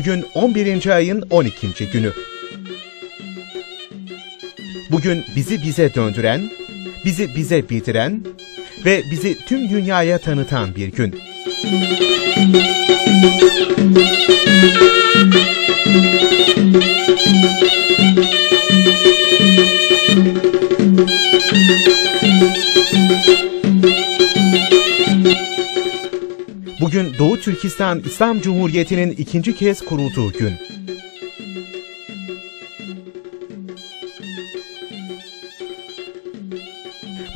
Bugün 11. ayın 12. günü. Bugün bizi bize döndüren, bizi bize bitiren ve bizi tüm dünyaya tanıtan bir gün. Bugün Doğu Türkistan İslam Cumhuriyeti'nin ikinci kez kurulduğu gün.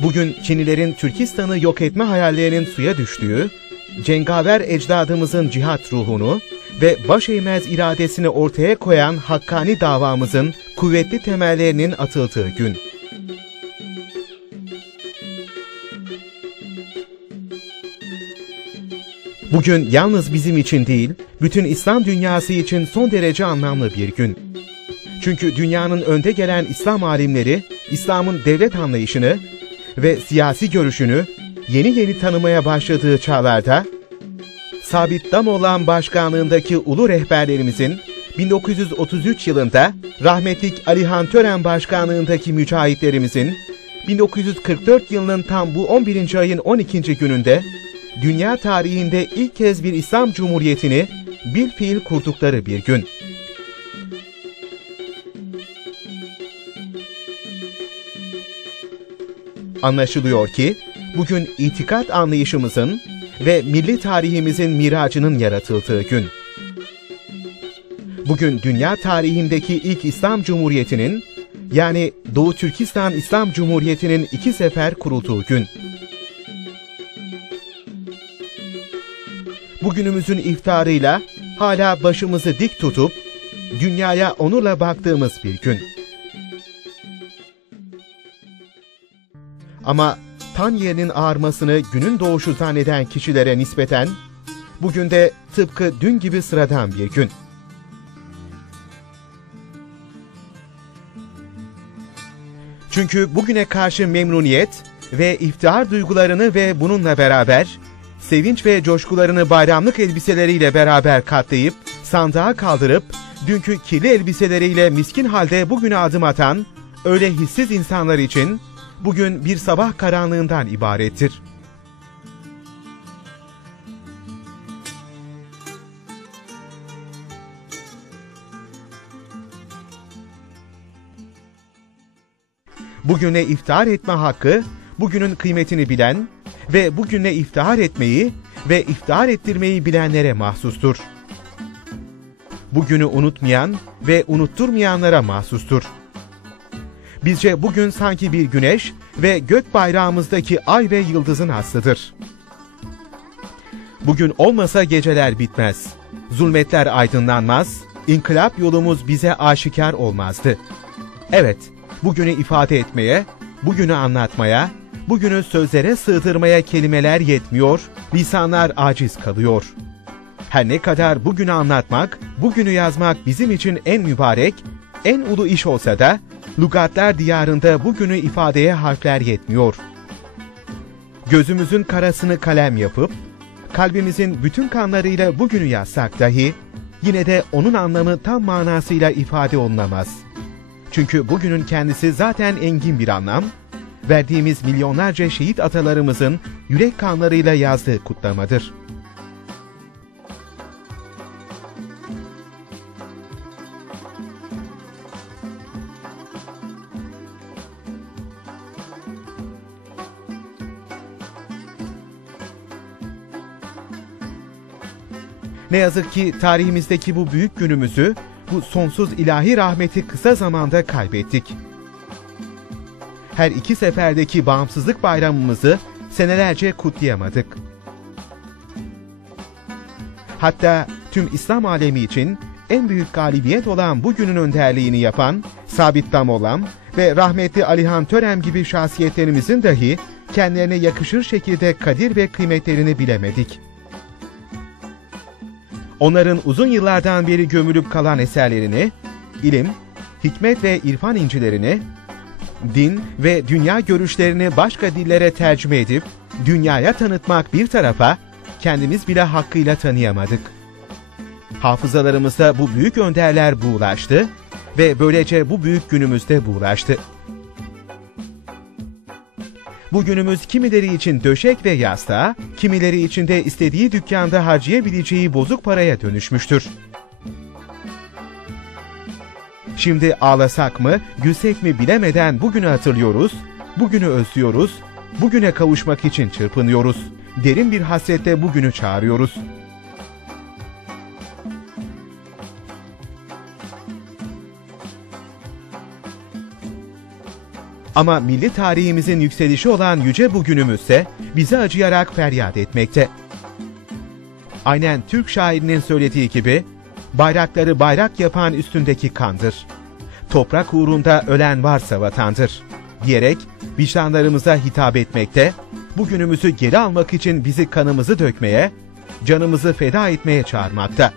Bugün Çinlilerin Türkistan'ı yok etme hayallerinin suya düştüğü, cengaver ecdadımızın cihat ruhunu ve başeğmez iradesini ortaya koyan hakkani davamızın kuvvetli temellerinin atıldığı gün. Bugün yalnız bizim için değil, bütün İslam dünyası için son derece anlamlı bir gün. Çünkü dünyanın önde gelen İslam alimleri, İslam'ın devlet anlayışını ve siyasi görüşünü yeni tanımaya başladığı çağlarda, Sabit Damoğlan başkanlığındaki ulu rehberlerimizin 1933 yılında rahmetlik Alihan Tören başkanlığındaki mücahitlerimizin 1944 yılının tam bu 11. ayın 12. gününde dünya tarihinde ilk kez bir İslam Cumhuriyeti'ni bilfiil kurdukları bir gün. Anlaşılıyor ki bugün itikat anlayışımızın ve milli tarihimizin miracının yaratıldığı gün. Bugün dünya tarihindeki ilk İslam Cumhuriyeti'nin, yani Doğu Türkistan İslam Cumhuriyeti'nin 2 sefer kurulduğu gün. Bugünümüzün iftarıyla hala başımızı dik tutup dünyaya onurla baktığımız bir gün. Ama tan yerinin ağarmasını günün doğuşu zanneden kişilere nispeten bugün de tıpkı dün gibi sıradan bir gün. Çünkü bugüne karşı memnuniyet ve iftihar duygularını ve bununla beraber sevinç ve coşkularını bayramlık elbiseleriyle beraber katlayıp sandığa kaldırıp dünkü kirli elbiseleriyle miskin halde bugüne adım atan öyle hissiz insanlar için bugün bir sabah karanlığından ibarettir. Bugüne iftihar etme hakkı, bugünün kıymetini bilen ve bugüne iftihar etmeyi ve iftihar ettirmeyi bilenlere mahsustur. Bugünü unutmayan ve unutturmayanlara mahsustur. Bizce bugün sanki bir güneş ve gök bayrağımızdaki ay ve yıldızın aslıdır. Bugün olmasa geceler bitmez, zulmetler aydınlanmaz, inkılap yolumuz bize aşikar olmazdı. Evet, bugünü ifade etmeye, bugünü anlatmaya, bugünü sözlere sığdırmaya kelimeler yetmiyor, lisanlar aciz kalıyor. Her ne kadar bugünü anlatmak, bugünü yazmak bizim için en mübarek, en ulu iş olsa da, lügatlar diyarında bugünü ifadeye harfler yetmiyor. Gözümüzün karasını kalem yapıp, kalbimizin bütün kanlarıyla bugünü yazsak dahi, yine de onun anlamı tam manasıyla ifade olunamaz. Çünkü bugünün kendisi zaten engin bir anlam, verdiğimiz milyonlarca şehit atalarımızın yürek kanlarıyla yazdığı kutlamadır. Ne yazık ki tarihimizdeki bu büyük günümüzü, bu sonsuz ilahi rahmeti kısa zamanda kaybettik. Her 2 seferdeki bağımsızlık bayramımızı senelerce kutlayamadık. Hatta tüm İslam alemi için en büyük galibiyet olan bugünün önderliğini yapan Sabit Damoğlan ve rahmetli Alihan Tören gibi şahsiyetlerimizin dahi kendilerine yakışır şekilde kadir ve kıymetlerini bilemedik. Onların uzun yıllardan beri gömülüp kalan eserlerini, ilim, hikmet ve irfan incilerini, din ve dünya görüşlerini başka dillere tercüme edip dünyaya tanıtmak bir tarafa, kendimiz bile hakkıyla tanıyamadık. Hafızalarımızda bu büyük önderler buğulaştı ve böylece bu büyük günümüzde buğulaştı. Bu günümüz kimileri için döşek ve yastığa, kimileri için de istediği dükkanda harcayabileceği bozuk paraya dönüşmüştür. Şimdi ağlasak mı, gülsek mi bilemeden bugünü hatırlıyoruz, bugünü özlüyoruz, bugüne kavuşmak için çırpınıyoruz. Derin bir hasretle bugünü çağırıyoruz. Ama milli tarihimizin yükselişi olan yüce bugünümüzse bize acıyarak feryat etmekte. Aynen Türk şairinin söylediği gibi, bayrakları bayrak yapan üstündeki kandır. Toprak uğrunda ölen varsa vatandır, diyerek vicdanlarımıza hitap etmekte, bugünümüzü geri almak için bizi kanımızı dökmeye, canımızı feda etmeye çağırmakta.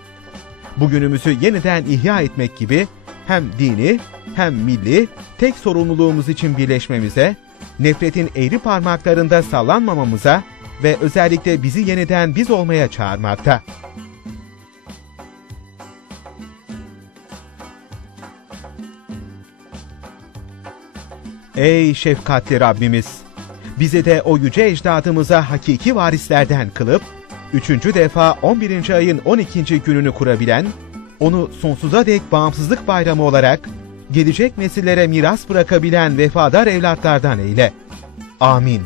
Bugünümüzü yeniden ihya etmek gibi hem dini hem milli tek sorumluluğumuz için birleşmemize, nefretin eğri parmaklarında sallanmamamıza ve özellikle bizi yeniden biz olmaya çağırmakta. Ey şefkatli Rabbimiz! Bizi de o yüce ecdadımıza hakiki varislerden kılıp, 3. defa 11. ayın 12. gününü kurabilen, onu sonsuza dek bağımsızlık bayramı olarak gelecek nesillere miras bırakabilen vefadar evlatlardan eyle. Amin.